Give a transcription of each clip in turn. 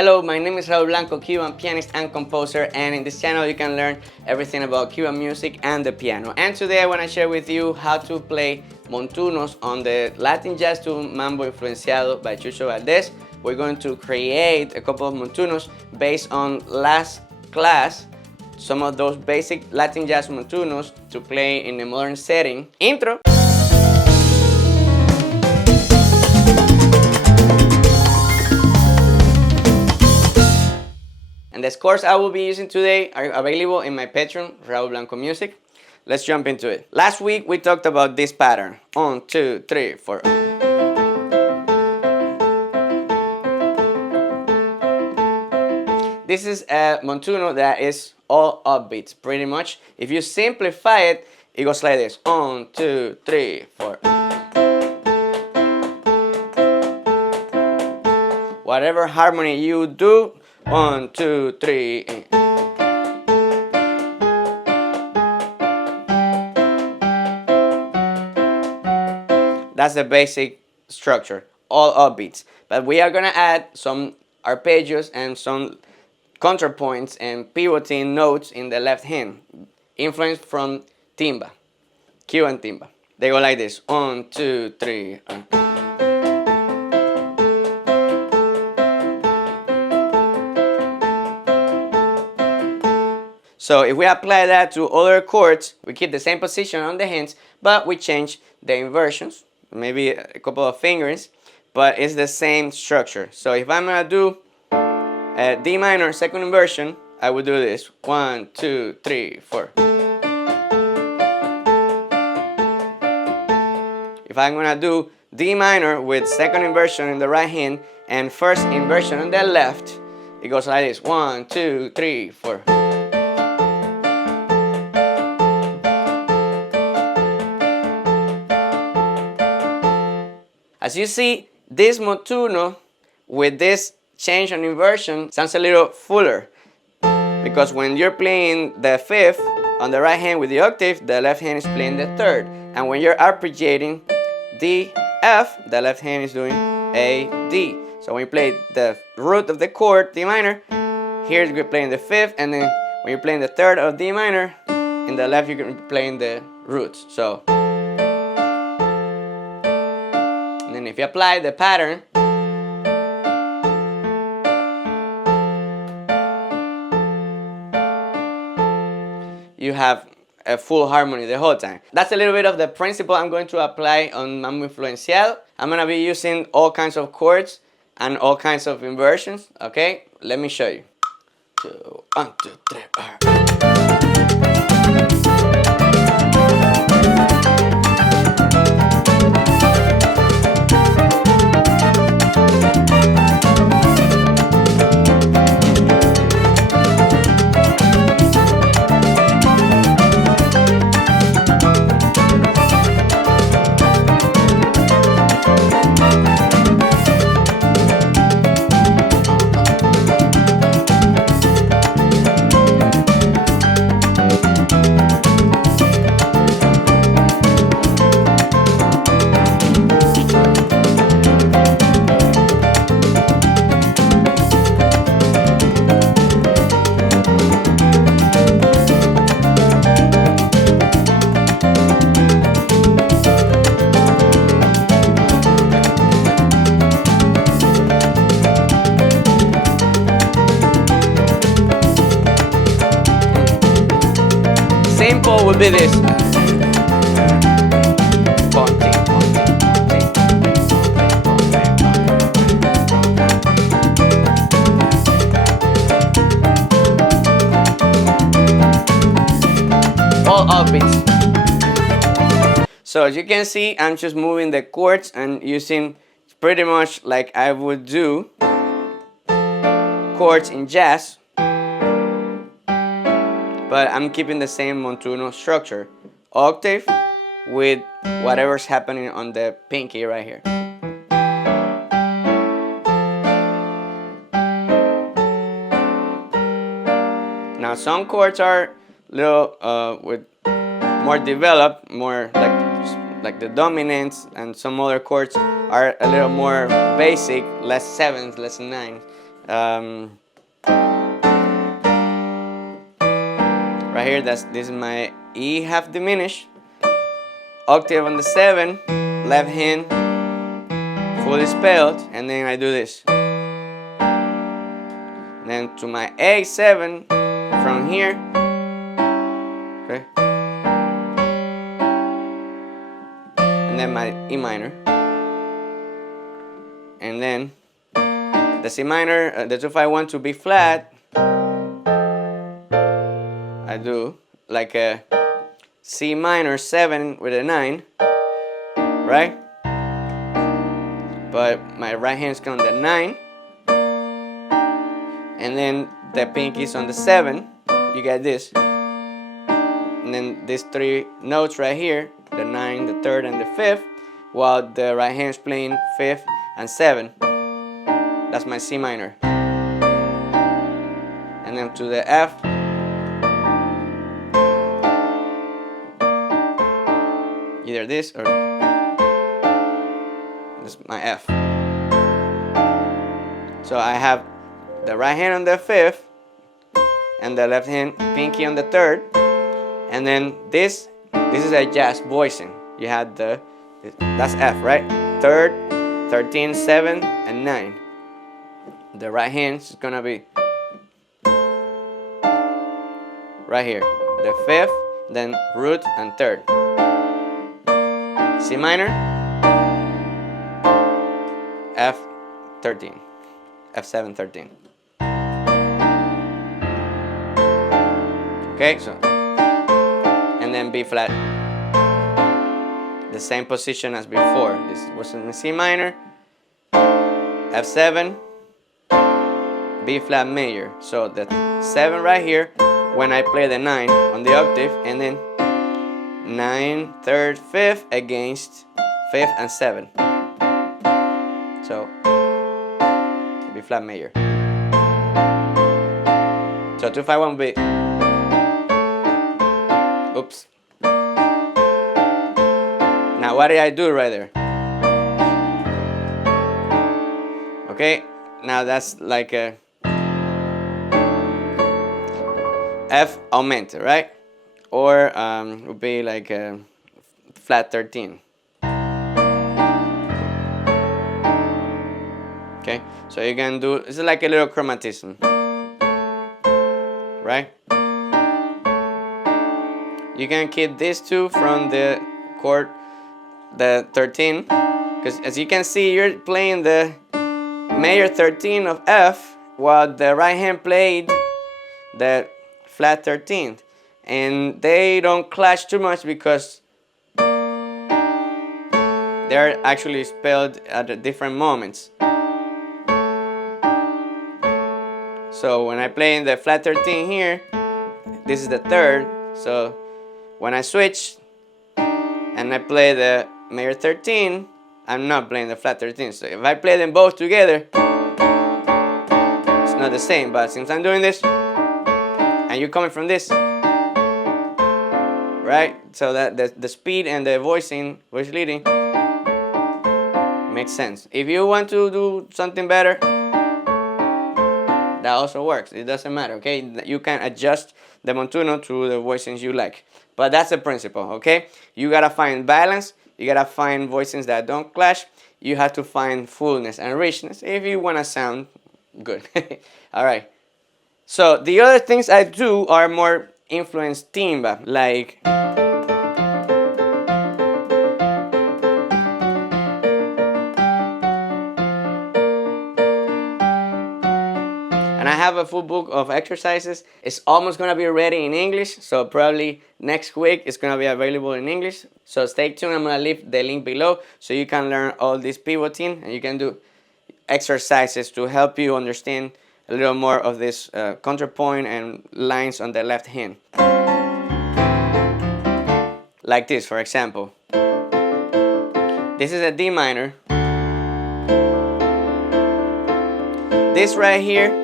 Hello, my name is Raul Blanco, Cuban pianist and composer, and in this channel you can learn everything about Cuban music and the piano. And today I want to share with you how to play Montunos on the Latin jazz tune Mambo Influenciado by Chucho Valdez. We're going to create a couple of Montunos based on last class, some of those basic Latin jazz Montunos to play in a modern setting. Intro! And the scores I will be using today are available in my Patreon, Raul Blanco Music. Let's jump into it. Last week we talked about this pattern. 1, 2, 3, 4. This is a Montuno that is all upbeats, pretty much. If you simplify it, it goes like this. 1, 2, 3, 4. Whatever harmony you do, 1, 2, 3. That's the basic structure, all upbeats. But we are gonna add some arpeggios and some counterpoints and pivoting notes in the left hand, influenced from timba, Cuban timba. They go like this: 1, 2, 3. So if we apply that to other chords, we keep the same position on the hands, but we change the inversions, maybe a couple of fingers, but it's the same structure. So if I'm gonna do a D minor second inversion, I would do this: 1, 2, 3, 4. If I'm gonna do D minor with second inversion in the right hand and first inversion on the left, it goes like this: 1, 2, 3, 4. As you see, this Montuno with this change on inversion sounds a little fuller, because when you're playing the fifth on the right hand with the octave, the left hand is playing the third, and when you're arpeggiating D, F, the left hand is doing A, D. So when you play the root of the chord, D minor, here you're playing the fifth, and then when you're playing the third of D minor, in the left you're playing the roots. So, and then if you apply the pattern, you have a full harmony the whole time. That's a little bit of the principle I'm going to apply on Mambo Influenciado. I'm going to be using all kinds of chords and all kinds of inversions. Okay, let me show you. 1, 2, 3, 4. Simple would be this. All upbeats. So as you can see, I'm just moving the chords and using pretty much like I would do chords in jazz, but I'm keeping the same Montuno structure. Octave with whatever's happening on the pinky right here. Now some chords are little with more developed, more like the dominants, and some other chords are a little more basic, less sevens, less nines. right here, this is my E half diminished, octave on the 7, left hand fully spelled, and then I do this. And then to my A7 from here, okay, and then my E minor, and then the C minor, the 2-5-1 to B flat, I do like a C minor 7 with a 9, right? But my right hand's on the 9, and then the pinky's on the 7. You get this, and then these 3 notes right here, the 9, the 3rd, and the 5th, while the right hand's playing 5th and 7. That's my C minor. And then to the F, either this or this is my F. So I have the right hand on the 5th and the left hand pinky on the 3rd, and then this is a jazz voicing. You had that's F, right? 3rd, 13, 7, and 9. The right hand is gonna be right here, the 5th, then root and 3rd. C minor, F13, F7, 13. Okay, so, and then B flat, the same position as before. This was in the C minor, F7, B flat major. So the 7 right here, when I play the 9 on the octave, and then 9, 3rd, 5th against 5th and 7. So B flat major. So 2-5-1 B. Oops. Now what did I do right there? Okay, now that's like a F augmented, right? Or would be like a flat 13. Okay, so you can do, it's like a little chromatism, right? You can keep these two from the chord, the 13, because as you can see, you're playing the major 13 of F while the right hand played the flat 13th, and they don't clash too much because they're actually spelled at different moments. So when I play in the flat 13 here, this is the 3rd, so when I switch and I play the major 13, I'm not playing the flat 13. So if I play them both together, it's not the same. But since I'm doing this, and you're coming from this, right? So that the speed and the voice leading makes sense. If you want to do something better, that also works. It doesn't matter, okay? You can adjust the Montuno to the voicings you like. But that's the principle, okay? You gotta find balance. You gotta find voicings that don't clash. You have to find fullness and richness if you wanna sound good. All right. So the other things I do are more influence timba, like I have a full book of exercises. It's almost gonna be ready in English, so probably next week it's gonna be available in English. So stay tuned. I'm gonna leave the link below so you can learn all this pivoting and you can do exercises to help you understand a little more of this counterpoint and lines on the left hand. Like this, for example. This is a D minor. This right here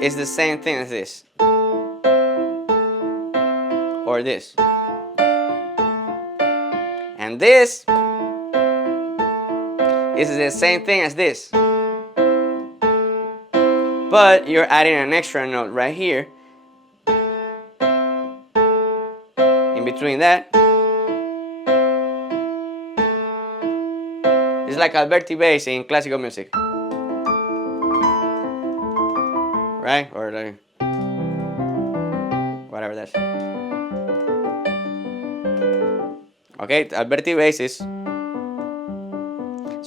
is the same thing as this, or this, and this is the same thing as this, but you're adding an extra note right here in between that. It's like Alberti bass in classical music, right? Or like whatever that's. Okay, Alberti bass is. So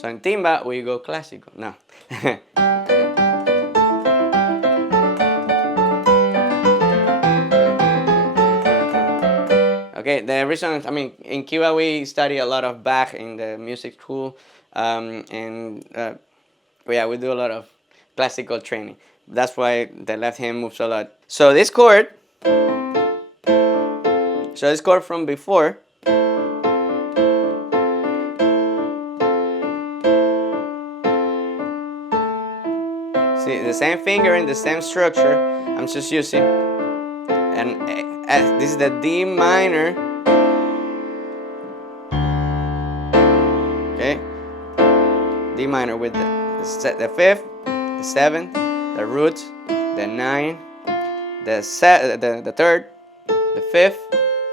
in timba we go classical. No. Okay, the reason, I mean, in Cuba we study a lot of Bach in the music school, yeah, we do a lot of classical training. That's why the left hand moves a lot. So this chord from before, see, the same finger in the same structure, I'm just using, and this is the D minor, okay, D minor with the fifth, the seventh, the root, the 9, the third, the fifth,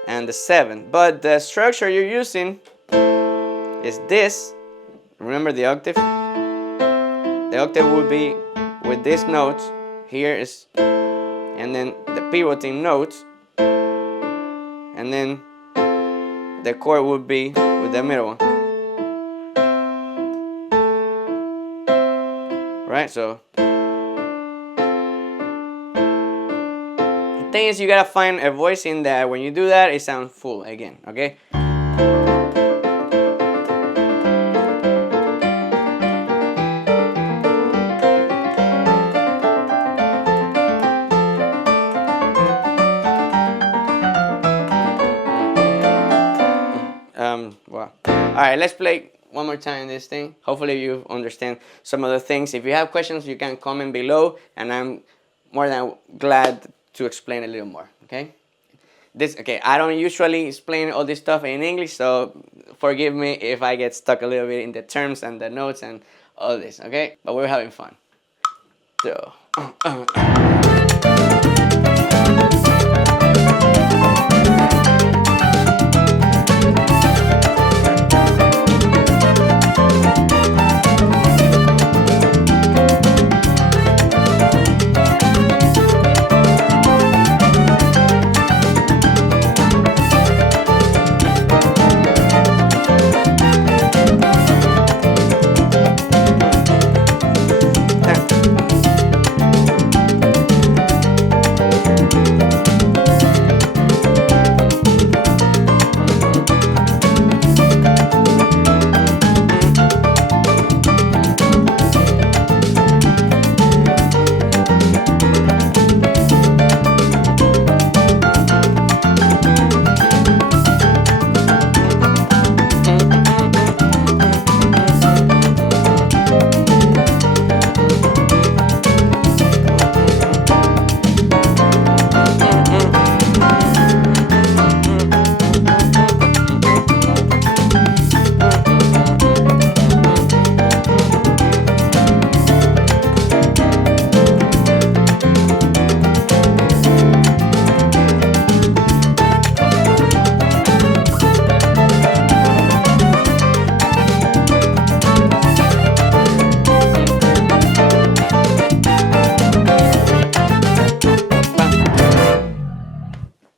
and the 7th. But the structure you're using is this. Remember the octave? The octave would be with these notes. Here is, and then the pivoting notes, and then the chord would be with the middle one. Right? So the thing is, you gotta find a voice in that when you do that, it sounds full again, okay? Well, alright, let's play one more time this thing. Hopefully you understand some of the things. If you have questions, you can comment below, and I'm more than glad to explain a little more, okay? Okay, I don't usually explain all this stuff in English, so forgive me if I get stuck a little bit in the terms and the notes and all this, okay? But we're having fun. So,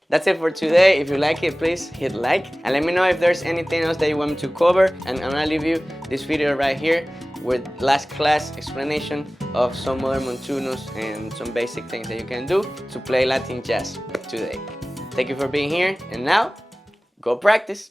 that's it for today. If you like it, please hit like and let me know if there's anything else that you want me to cover, and I'm gonna leave you this video right here with last class explanation of some modern Montunos and some basic things that you can do to play Latin jazz today. Thank you for being here, and now go practice.